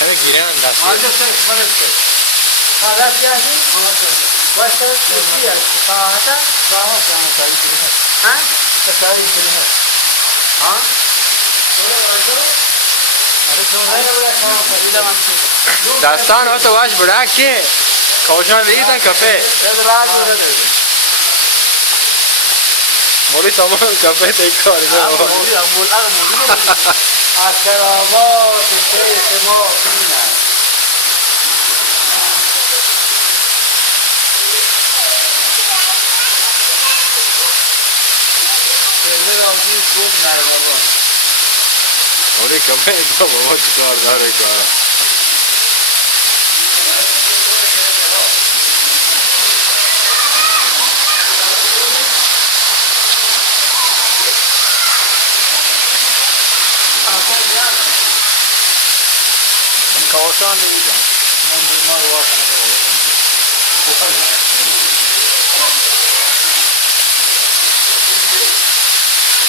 همه گیرن دستی خلاص کردی؟ باشه چی است؟ ساعته؟ ها؟ ها؟ دستان ها تو واش برک که کاشان بگیدن کافه مولی سامان کافه تیکاری اکرامات شیخ ما این است شیخ رازی خوب نردبان مولی کافه تو بابا چکار داره کار کاشان نمیدم من بیمار واقعا